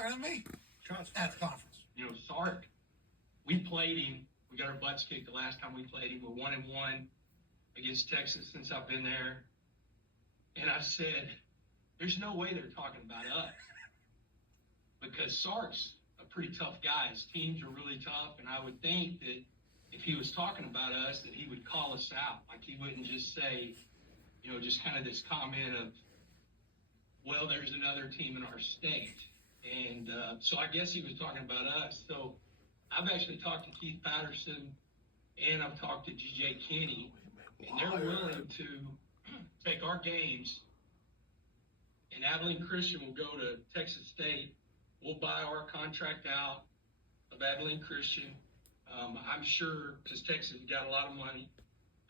smarter than me at the conference. You know, Sark, we played him. We got our butts kicked the last time we played him. We're 1-1 against Texas since I've been there. And I said, there's no way they're talking about us. Because Sark's a pretty tough guy. His teams are really tough. And I would think that if he was talking about us, that he would call us out. Like he wouldn't just say, you know, just kind of this comment of, well, there's another team in our state. And so I guess he was talking about us. So I've actually talked to Keith Patterson and I've talked to G.J. Kinney, and they're willing to take our games, and Abilene Christian will go to Texas State. We'll buy our contract out of Abilene Christian. I'm sure, because Texas has got a lot of money,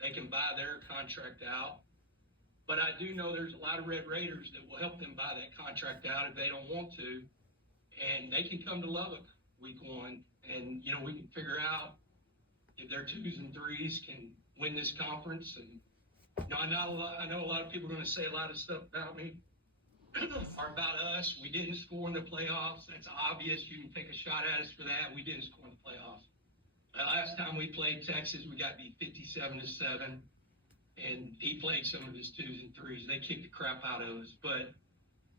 they can buy their contract out. But I do know there's a lot of Red Raiders that will help them buy that contract out if they don't want to. And they can come to Lubbock week 1, and, you know, we can figure out if their 2s and 3s can win this conference. And, you know, I know a lot of people are going to say a lot of stuff about me or about us. We didn't score in the playoffs. That's obvious. You can take a shot at us for that. We didn't score in the playoffs. Last time we played Texas, we got beat 57-7. And he played some of his 2s and 3s. They kicked the crap out of us. But,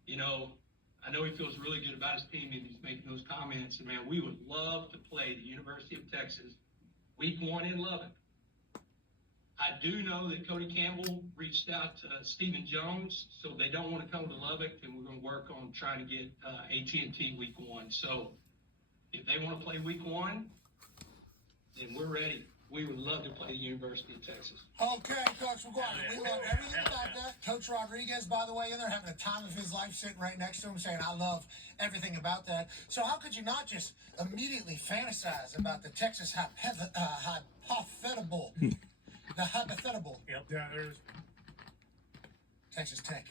you know, I know he feels really good about his team and he's making those comments. And, man, we would love to play the University of Texas week 1 in Lubbock. I do know that Cody Campbell reached out to Stephen Jones, so they don't want to come to Lubbock, and we're going to work on trying to get AT&T week 1. So if they want to play week 1, then we're ready. We would love to play the University of Texas. Okay, Coach, we're going. We love everything about that. Coach Rodriguez, by the way, in there having a time of his life sitting right next to him saying, I love everything about that. So how could you not just immediately fantasize about the Texas hypothetical? The hypothetical. Yep. Yeah, there's Texas Tech.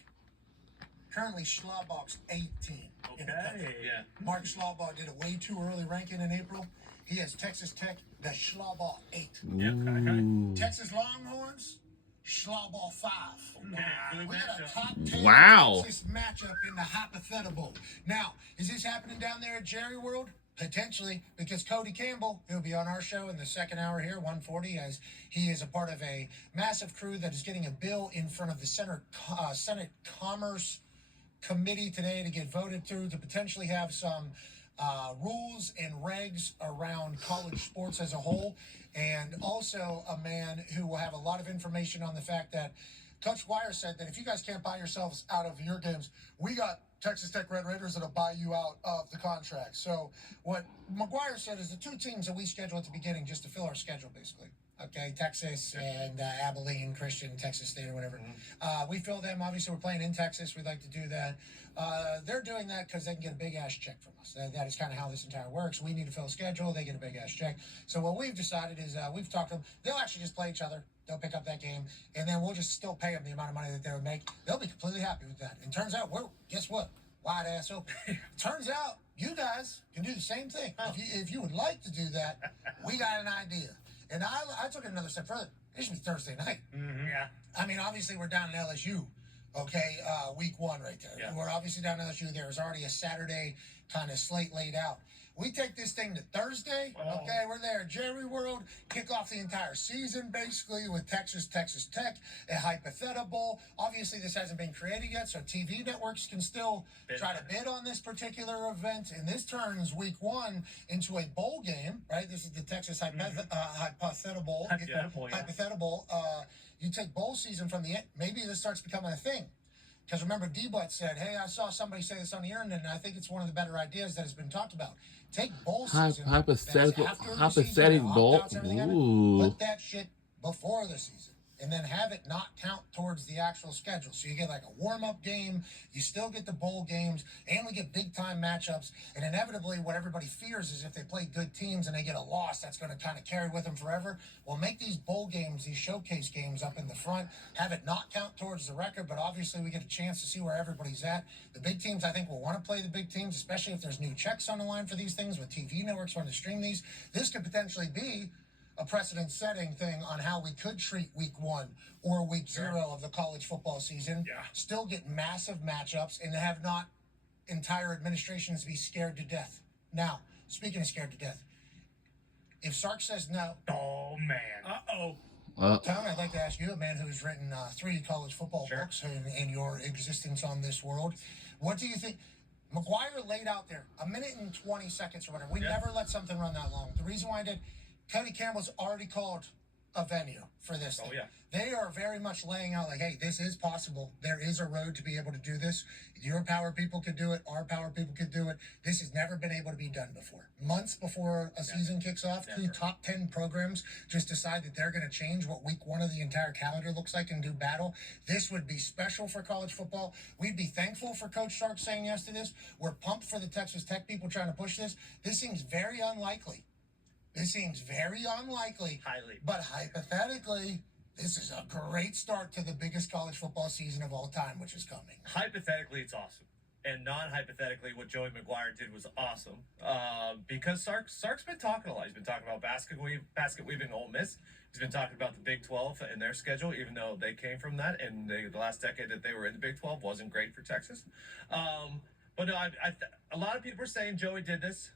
Currently, Schlaubbach's 18. okay. Yeah. Mark Schlaubbach did a way too early ranking in April. He has Texas Tech, the Schlaubbach 8. Yep. Okay. Texas Longhorns, Schlaubbach 5. Yeah, We got a top 10 Wow. Texas matchup in the hypothetical. Now, is this happening down there at Jerry World? Potentially, because Cody Campbell, who'll be on our show in the second hour here, 140, as he is a part of a massive crew that is getting a bill in front of the Senate Commerce Committee today to get voted through to potentially have some rules and regs around college sports as a whole, and also a man who will have a lot of information on the fact that Coach Dwyer said that if you guys can't buy yourselves out of your games, we got Texas Tech Red Raiders that'll buy you out of the contract. So what McGuire said is the 2 teams that we schedule at the beginning just to fill our schedule, basically. Okay, Texas and Abilene Christian, Texas State or whatever. We fill them. Obviously, we're playing in Texas. We'd like to do that. They're doing that because they can get a big-ass check from us. That is kind of how this entire works. We need to fill a schedule. They get a big-ass check. So what we've decided is we've talked to them. They'll actually just play each other. They'll pick up that game, and then we'll just still pay them the amount of money that they would make. They'll be completely happy with that. And turns out, guess what? Wide ass open. Turns out, you guys can do the same thing. If you would like to do that, we got an idea. And I took it another step further. It should be Thursday night. Mm-hmm. Yeah. I mean, obviously, we're down in LSU, okay, week 1 right there. Yeah. We're obviously down in LSU. There's already a Saturday kind of slate laid out. We take this thing to Thursday, okay? We're there at Jerry World, kick off the entire season, basically, with Texas Tech, a hypothetical. Obviously, this hasn't been created yet, so TV networks can still try to bid on this particular event. And this turns week 1 into a bowl game, right? This is the Texas hypothetical. Hypothetical. You take bowl season from the end. Maybe this starts becoming a thing. Because remember, D-Butt said, hey, I saw somebody say this on the internet, and I think it's one of the better ideas that has been talked about. Take bowl season. Hypothetical bowl. Ooh. Put that shit before the season. And then have it not count towards the actual schedule. So you get like a warm-up game, you still get the bowl games, and we get big-time matchups. And inevitably, what everybody fears is if they play good teams and they get a loss, that's going to kind of carry with them forever. Well, make these bowl games, these showcase games up in the front, have it not count towards the record, but obviously we get a chance to see where everybody's at. The big teams, I think, will want to play the big teams, especially if there's new checks on the line for these things with TV networks wanting to stream these. This could potentially be a precedent-setting thing on how we could treat week 1 or week 0 of the college football season, still get massive matchups, and have not entire administrations be scared to death. Now, speaking of scared to death, if Sark says no, Oh man. Uh-oh. Tom, I'd like to ask you, a man who's written 3 college football Sure. books in your existence on this world, what do you think? McGuire laid out there 1 minute and 20 seconds or whatever. We Yeah. never let something run that long. The reason why I did, Cody Campbell's already called a venue for this Oh, thing. yeah. They are very much laying out like, hey, this is possible. There is a road to be able to do this. Your power people could do it. Our power people could do it. This has never been able to be done before. Months before a season kicks off, 2 Never. top 10 programs just decide that they're going to change what week 1 of the entire calendar looks like and do battle. This would be special for college football. We'd be thankful for Coach Sark saying yes to this. We're pumped for the Texas Tech people trying to push this. This seems very unlikely. Highly. But hypothetically, this is a great start to the biggest college football season of all time, which is coming. Hypothetically, it's awesome. And non-hypothetically, what Joey McGuire did was awesome. Because Sark's been talking a lot. He's been talking about basket weaving Ole Miss. He's been talking about the Big 12 and their schedule, even though they came from that. And the last decade that they were in the Big 12 wasn't great for Texas. But no, a lot of people are saying Joey did this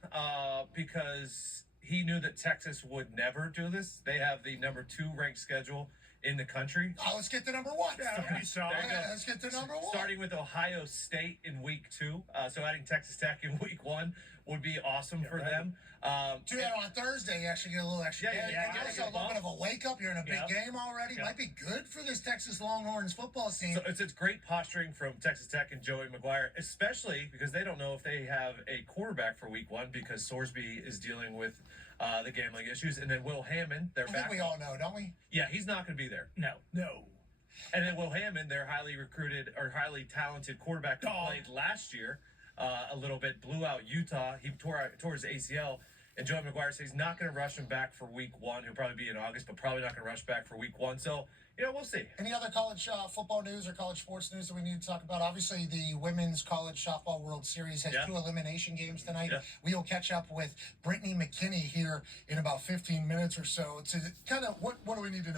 because he knew that Texas would never do this. They have the number 2 ranked schedule in the country. Oh, let's get to number 1. Yeah, pretty solid. There you go. Yeah, let's get to number 1. Starting with Ohio State in week 2. So adding Texas Tech in week 1 would be awesome for right. them. Do that on Thursday. You actually get a little extra. Yeah, day. yeah, Also get a a little bit bump. of a wake up. You're in a big Yeah. game already. Yeah. Might be good for this Texas Longhorns football team. So it's great posturing from Texas Tech and Joey McGuire, especially because they don't know if they have a quarterback for week 1 because Sorsby is dealing with the gambling issues. And then Will Hammond, their I think back. we all know, don't we? Yeah, he's not going to be there. No. And then Will Hammond, their highly recruited or highly talented quarterback who Dog. played last year a little bit, blew out Utah. He tore his ACL. And Joey McGuire says he's not going to rush him back for week 1. He'll probably be in August, but probably not going to rush back for week 1. So, we'll see. Any other college football news or college sports news that we need to talk about? Obviously, the Women's College Softball World Series has Yeah. 2 elimination games tonight. Yeah. We will catch up with Brittany McKinney here in about 15 minutes or so to kind of what do we need to know?